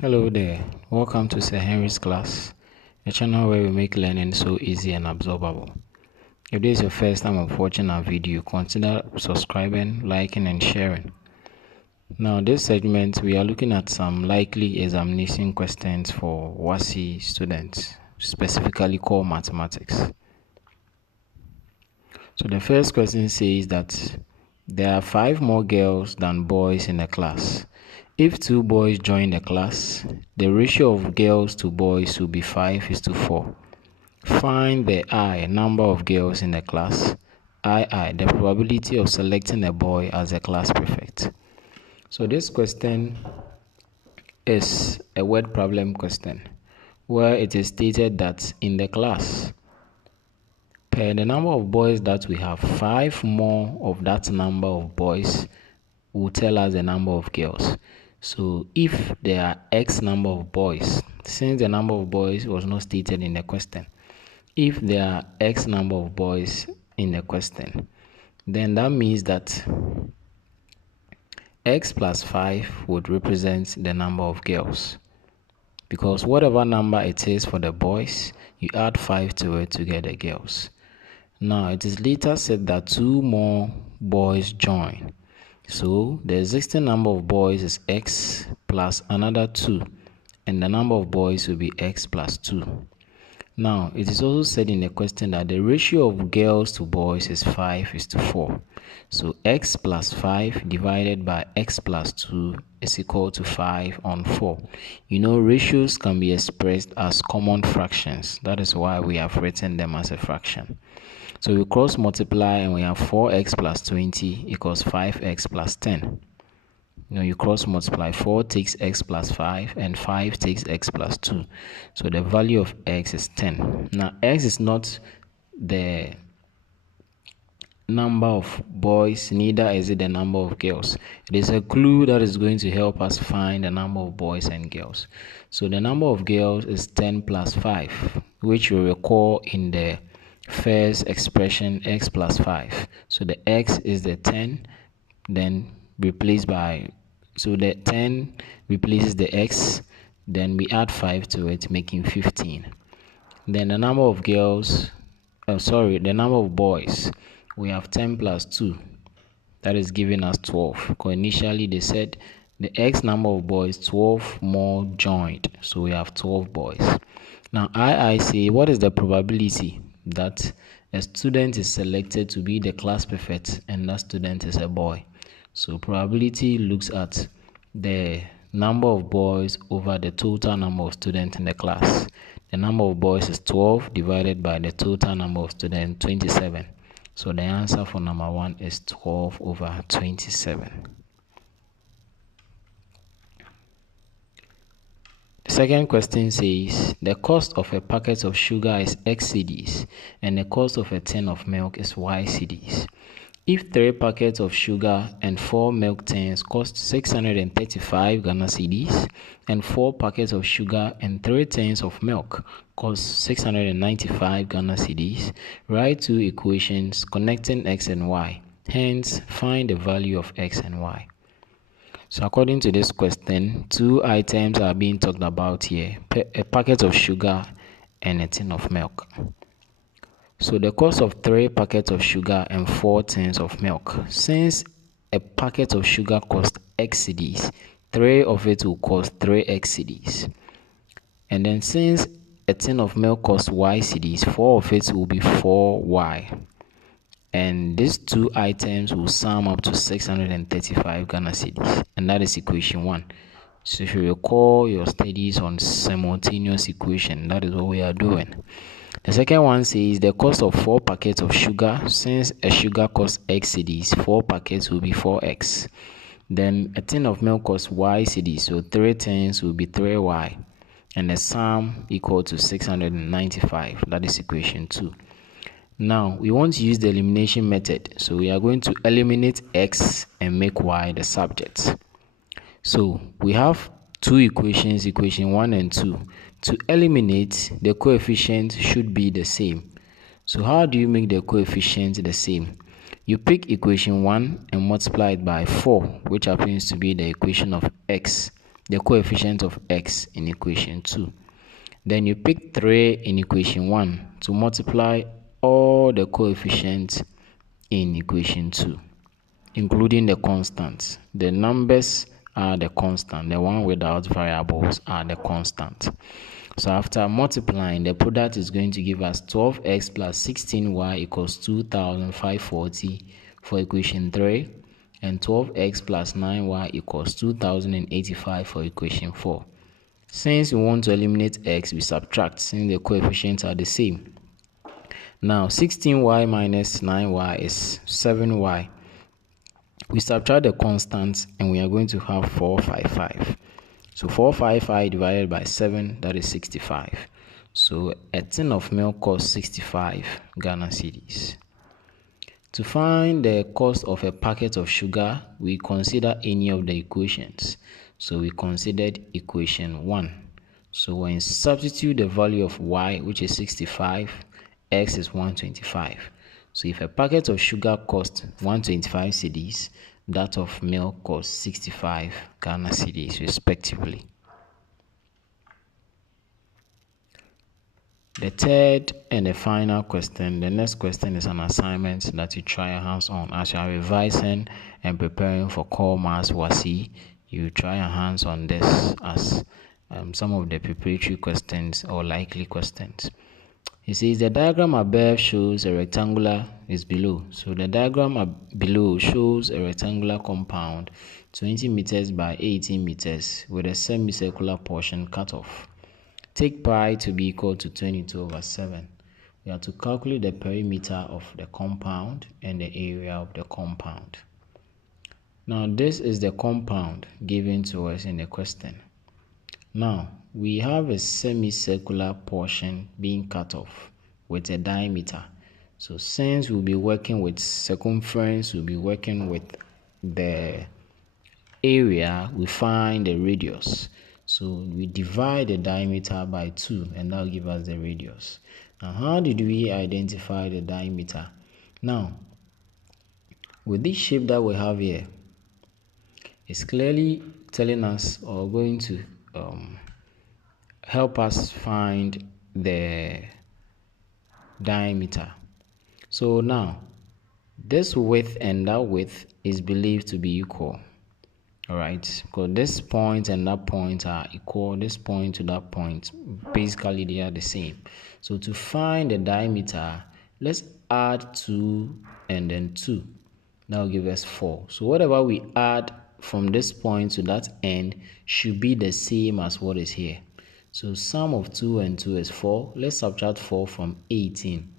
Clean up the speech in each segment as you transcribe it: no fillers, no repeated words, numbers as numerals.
Hello there, welcome to Sir Henry's class, a channel where we make learning so easy and absorbable. If this is your first time of watching our video, consider subscribing, liking and sharing. Now this segment we are looking at some likely examination questions for WASSCE students, specifically core mathematics. So the first question says that there are 5 more girls than boys in the class. If 2 boys join the class, the ratio of girls to boys will be 5:4. Find the number of girls in the class. The probability of selecting a boy as a class prefect. So this question is a word problem question where it is stated that in the class, per the number of boys that we have, 5 more of that number of boys will tell us the number of girls. So if there are X number of boys, since the number of boys was not stated in the question, if there are X number of boys in the question, then that means that X plus 5 would represent the number of girls. Because whatever number it is for the boys, you add 5 to it to get the girls. Now it is later said that 2 more boys join. So the existing number of boys is X plus another 2, and the number of boys will be X plus 2. Now it is also said in the question that the ratio of girls to boys is 5:4. So X plus 5 divided by X plus 2 is equal to 5/4. You know, ratios can be expressed as common fractions. That is why we have written them as a fraction. So we cross multiply and we have 4x plus 20 equals 5x plus 10. You cross multiply, 4 takes x plus 5 and 5 takes x plus 2. So the value of x is 10. Now x is not the number of boys, neither is it the number of girls. It is a clue that is going to help us find the number of boys and girls. So the number of girls is 10 plus 5, which we recall in the first expression, x plus 5. So the x is the 10, then replaced by, so the 10 replaces the x, then we add 5 to it, making 15. Then the number of girls, the number of boys, we have 10 plus 2, that is giving us 12. Because initially they said the x number of boys, 12 more joined, so we have 12 boys. Now I say, what is the probability that a student is selected to be the class prefect and that student is a boy? So probability looks at the number of boys over the total number of students in the class. The number of boys is 12 divided by the total number of students, 27. So the answer for number 1 is 12/27. The second question says, the cost of a packet of sugar is X cedis and the cost of a tin of milk is Y cedis. If 3 packets of sugar and 4 milk tins cost 635 Ghana cedis and 4 packets of sugar and 3 tins of milk cost 695 Ghana cedis, write 2 equations connecting X and Y. Hence, find the value of X and Y. So according to this question, 2 items are being talked about here, a packet of sugar and a tin of milk. So the cost of 3 packets of sugar and 4 tins of milk, since a packet of sugar costs X cedis, 3 of it will cost 3X cedis. And then since a tin of milk costs Y cedis, 4 of it will be 4Y. And these 2 items will sum up to 635 Ghana cedis, and that is equation 1. So if you recall your studies on simultaneous equation, that is what we are doing. The second one says the cost of 4 packets of sugar, since a sugar costs X cedis, 4 packets will be 4X. Then a tin of milk costs Y cedis, so 3 tins will be 3Y, and the sum equal to 695. That is equation 2. Now we want to use the elimination method, so we are going to eliminate X and make Y the subject. So we have 2 equations, equation 1 and 2. To eliminate, the coefficient should be the same. So how do you make the coefficient the same? You pick equation 1 and multiply it by 4, which happens to be the equation of X. the coefficient of x in equation 2. Then you pick 3 in equation 1 to multiply all the coefficients in equation 2, including the constants. The numbers are the constant. The one without variables are the constant. So after multiplying, the product is going to give us 12x plus 16y equals 2540 for equation 3, and 12x plus 9y equals 2085 for equation 4. Since we want to eliminate x, we subtract since the coefficients are the same. Now 16y minus 9y is 7y. We subtract the constants and we are going to have 455. So 455 divided by 7, that is 65. So a tin of milk costs 65 Ghana cedis. To find the cost of a packet of sugar, we consider any of the equations. So we considered equation 1. So when you substitute the value of y, which is 65, x is 125. So if a packet of sugar costs 125 cedis, that of milk costs 65 Ghana cedis respectively. The third and the final question, the next question is an assignment that you try your hands on. As you are revising and preparing for Core Maths WASSCE, you try your hands on this as some of the preparatory questions or likely questions. It says the diagram above shows a rectangular is below. So the diagram below shows a rectangular compound 20 meters by 18 meters with a semicircular portion cut off. Take pi to be equal to 22/7. We have to calculate the perimeter of the compound and the area of the compound. Now this is the compound given to us in the question. Now we have a semicircular portion being cut off with a diameter. So since we'll be working with circumference, we'll be working with the area, we find the radius. So we divide the diameter by 2 and that will give us the radius. Now how did we identify the diameter? Now with this shape that we have here, it's clearly telling us or going to help us find the diameter. So now this width and that width is believed to be equal. Alright, because this point and that point are equal, this point to that point, basically they are the same. So to find the diameter, let's add 2 and then 2. That will give us 4. So whatever we add from this point to that end should be the same as what is here. So sum of 2 and 2 is 4. Let's subtract 4 from 18.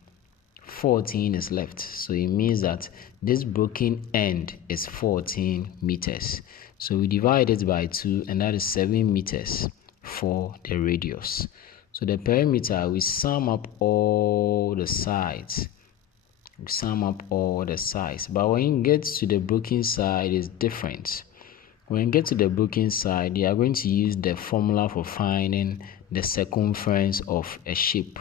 14 is left. So it means that this broken end is 14 meters. So we divide it by 2 and that is 7 meters for the radius. So the perimeter, we sum up all the sides. We sum up all the sides. But when you get to the broken side, it's different. When you get to the broken side, you are going to use the formula for finding the circumference of a shape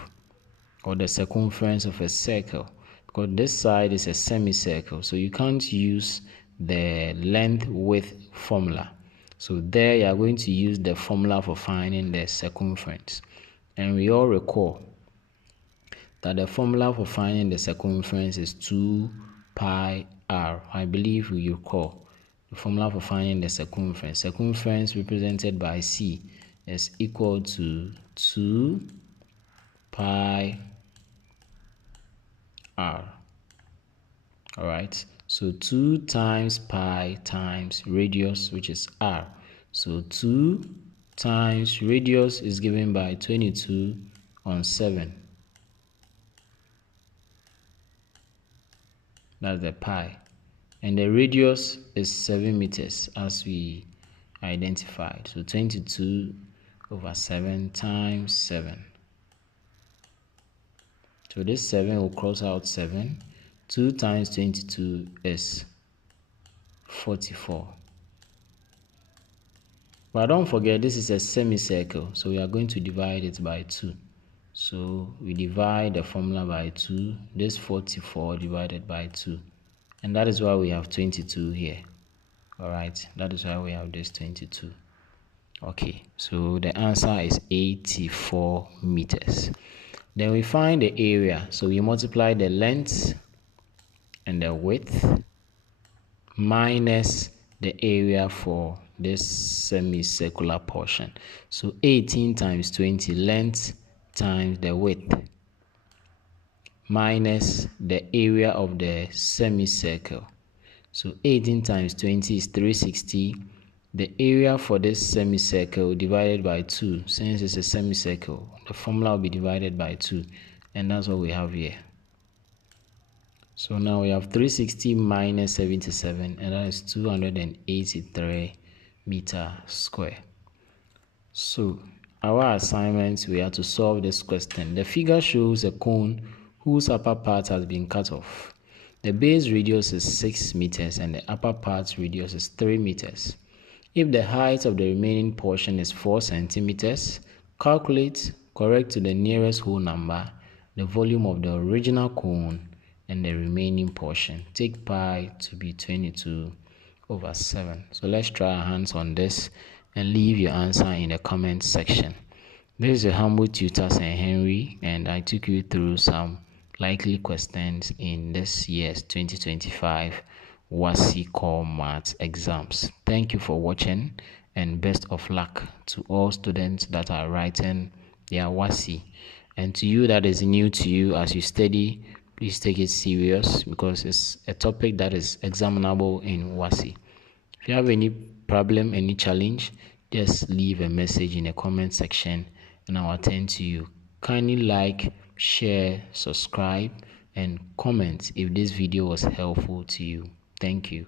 or the circumference of a circle, because this side is a semicircle, so you can't use the length width formula. So there you are going to use the formula for finding the circumference. And we all recall that the formula for finding the circumference is 2 pi r. I believe we recall the formula for finding the circumference. Circumference represented by c is equal to 2 pi r. Alright, so 2 times pi times radius, which is r. So 2 times radius is given by 22/7. That's the pi. And the radius is 7 meters as we identified. So 22/7 times 7. So this 7 will cross out 7. 2 times 22 is 44. But don't forget, this is a semicircle, so we are going to divide it by 2. So we divide the formula by 2. This 44 divided by 2. And that is why we have 22 here. Alright, that is why we have this 22. Okay, so the answer is 84 meters. Then we find the area. So we multiply the length and the width minus the area for this semicircular portion. So 18 times 20, length times the width, minus the area of the semicircle. So 18 times 20 is 360. The area for this semicircle divided by 2. Since it's a semicircle, the formula will be divided by 2. And that's what we have here. So now we have 360 minus 77, and that is 283 meter square. So our assignment, we have to solve this question. The figure shows a cone whose upper part has been cut off. The base radius is 6 meters and the upper part radius is 3 meters. If the height of the remaining portion is 4 centimeters, calculate, correct to the nearest whole number, the volume of the original cone and the remaining portion. Take pi to be 22/7. So let's try our hands on this and leave your answer in the comment section. This is a humble tutor, St. Henry, and I took you through some likely questions in this year's 2025 WASSCE Core Maths exams. Thank you for watching and best of luck to all students that are writing their WASSCE. And to you that is new to you as you study, please take it serious because it's a topic that is examinable in WASSCE. If you have any problem, any challenge, just leave a message in the comment section and I'll attend to you. Kindly like, share, subscribe, and comment if this video was helpful to you. Thank you.